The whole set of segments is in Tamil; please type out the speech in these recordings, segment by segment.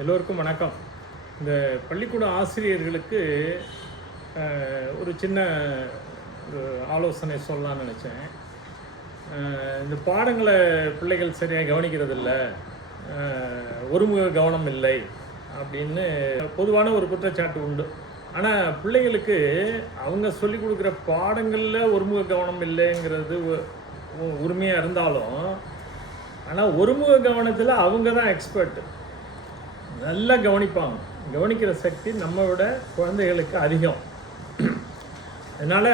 எல்லோருக்கும் வணக்கம். இந்த பள்ளிக்கூட ஆசிரியர்களுக்கு ஒரு சின்ன ஒரு ஆலோசனை சொல்லலாம்னு நினச்சேன். இந்த பாடங்களை பிள்ளைகள் சரியாக கவனிக்கிறதில்ல, ஒருமுக கவனம் இல்லை அப்படின்னு பொதுவான ஒரு குற்றச்சாட்டு உண்டு. ஆனால் பிள்ளைகளுக்கு அவங்க சொல்லிக் கொடுக்குற பாடங்களில் ஒருமுக கவனம் இல்லைங்கிறது உரிமையாக இருந்தாலும், ஆனால் ஒருமுக கவனத்தில் அவங்க தான் எக்ஸ்பர்ட்டு, நல்லா கவனிப்பாங்க. கவனிக்கிற சக்தி நம்ம விட குழந்தைகளுக்கு அதிகம். அதனால்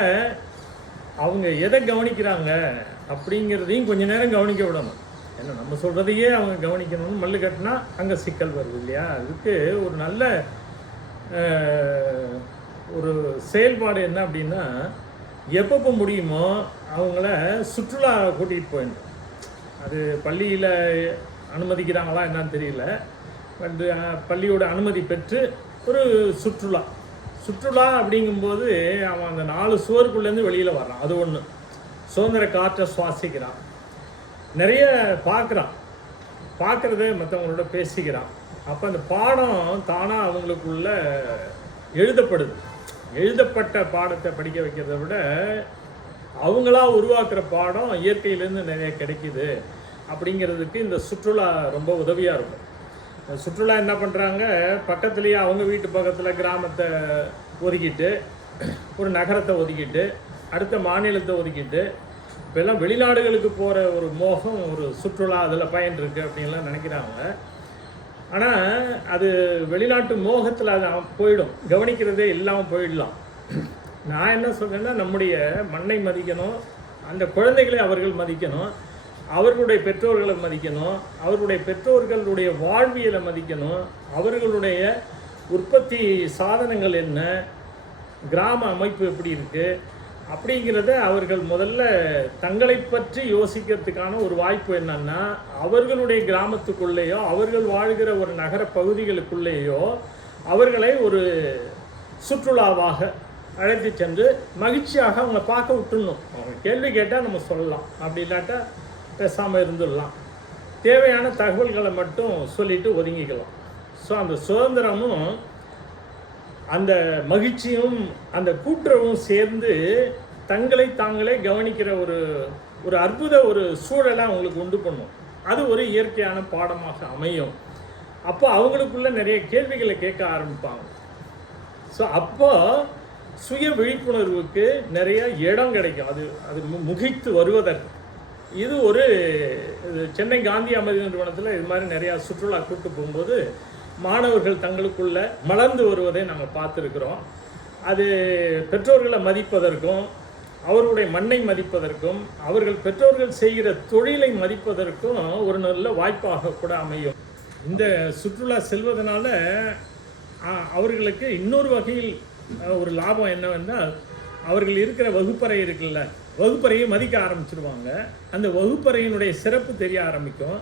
அவங்க எதை கவனிக்கிறாங்க அப்படிங்கிறதையும் கொஞ்சம் நேரம் கவனிக்க விடணும். ஏன்னா நம்ம சொல்கிறதையே அவங்க கவனிக்கணும்னு மல்லு கட்டினா அங்கே சிக்கல் வருது இல்லையா? அதுக்கு ஒரு நல்ல ஒரு செயல்பாடு என்ன அப்படின்னா, எப்பப்போ முடியுமோ அவங்கள சுற்றுலா கூட்டிகிட்டு போயிடணும். அது பள்ளியில் அனுமதிக்கிறாங்களா என்னன்னு தெரியல. பட் பள்ளியோட அனுமதி பெற்று ஒரு சுற்றுலா அப்படிங்கும்போது அவன் அந்த 4 சுவருக்குள்ளேருந்து வெளியில் வர்றான். அது ஒன்று. சுதந்திர காற்றை சுவாசிக்கிறான், நிறைய பார்க்குறத மற்றவங்களோட பேசிக்கிறான். அப்போ அந்த பாடம் தானாக அவங்களுக்குள்ள எழுதப்படுது. எழுதப்பட்ட பாடத்தை படிக்க வைக்கிறத விட அவங்களா உருவாக்குற பாடம் இயற்கையிலேருந்து நிறைய கிடைக்கிது. அப்படிங்கிறதுக்கு இந்த சுற்றுலா ரொம்ப உதவியாக இருக்கும். சுற்றுலா என்ன பண்ணுறாங்க, பக்கத்துலேயே அவங்க வீட்டு பக்கத்தில் கிராமத்தை ஒதுக்கிட்டு, ஒரு நகரத்தை ஒதுக்கிட்டு, அடுத்த மாநிலத்தை ஒதுக்கிட்டு, இப்போல்லாம் வெளிநாடுகளுக்கு போகிற ஒரு மோகம் ஒரு சுற்றுலா அதில் பயன் இருக்குது அப்படின்லாம் நினைக்கிறாங்க. ஆனால் அது வெளிநாட்டு மோகத்தில் அது போயிடும், கவனிக்கிறதே இல்லாமல் போயிடலாம். நான் என்ன சொல்கிறேன்னா, நம்முடைய மண்ணை மதிக்கணும், அந்த குழந்தைகளை அவர்கள் மதிக்கணும், அவர்களுடைய பெற்றோர்களை மதிக்கணும், அவர்களுடைய பெற்றோர்களுடைய வாழ்வியலை மதிக்கணும், அவர்களுடைய உற்பத்தி சாதனங்கள் என்ன, கிராம அமைப்பு எப்படி இருக்குது அப்படிங்கிறத அவர்கள் முதல்ல தங்களை பற்றி யோசிக்கிறதுக்கான ஒரு வாய்ப்பு என்னன்னா, அவர்களுடைய கிராமத்துக்குள்ளேயோ அவர்கள் வாழ்கிற ஒரு நகர பகுதிகளுக்குள்ளேயோ அவர்களை ஒரு சுற்றுலாவாக அழைத்து சென்று மகிழ்ச்சியாக அவங்கள பார்க்க விட்டுடணும். அவங்க கேள்வி கேட்டால் நம்ம சொல்லலாம், அப்படி இல்லாட்டா பேசாமல் இருந்துடலாம். தேவையான தகவல்களை மட்டும் சொல்லிட்டு ஒதுங்கிக்கலாம். ஸோ அந்த சுதந்திரமும் அந்த மகிழ்ச்சியும் அந்த கூட்டுறவும் சேர்ந்து தங்களை தாங்களே கவனிக்கிற ஒரு அற்புத ஒரு சூழலை அவங்களுக்கு உண்டு பண்ணும். அது ஒரு இயற்கையான பாடமாக அமையும். அப்போ அவங்களுக்குள்ள நிறைய கேள்விகளை கேட்க ஆரம்பிப்பாங்க. ஸோ அப்போ சுய விழிப்புணர்வுக்கு நிறைய இடம் கிடைக்கும். அது முகித்து வருவதற்கு இது ஒரு சென்னை காந்தி அமைதி நிறுவனத்தில் இது மாதிரி நிறையா சுற்றுலா கூட்டு போகும்போது மாணவர்கள் தங்களுக்குள்ள மலர்ந்து வருவதை நாங்கள் பார்த்துருக்குறோம். அது பெற்றோர்களை மதிப்பதற்கும், அவர்களுடைய மண்ணை மதிப்பதற்கும், அவர்கள் பெற்றோர்கள் செய்கிற தொழிலை மதிப்பதற்கும் ஒரு நல்ல வாய்ப்பாக கூட அமையும். இந்த சுற்றுலா செல்வதனால அவர்களுக்கு இன்னொரு வகையில் ஒரு லாபம் என்னவென்றால், அவர்கள் இருக்கிற வகுப்பறை இருக்குல்ல, வகுப்பறையை மதிக்க ஆரம்பிச்சிருவாங்க. அந்த வகுப்பறையினுடைய சிறப்பு தெரிய ஆரம்பிக்கும்.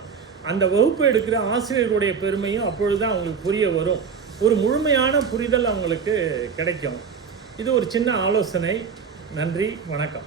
அந்த வகுப்பு எடுக்கிற ஆசிரியர்களுடைய பெருமையும் அப்பொழுதுதான் அவங்களுக்கு புரிய வரும். ஒரு முழுமையான புரிதல் அவங்களுக்கு கிடைக்கும். இது ஒரு சின்ன ஆலோசனை. நன்றி, வணக்கம்.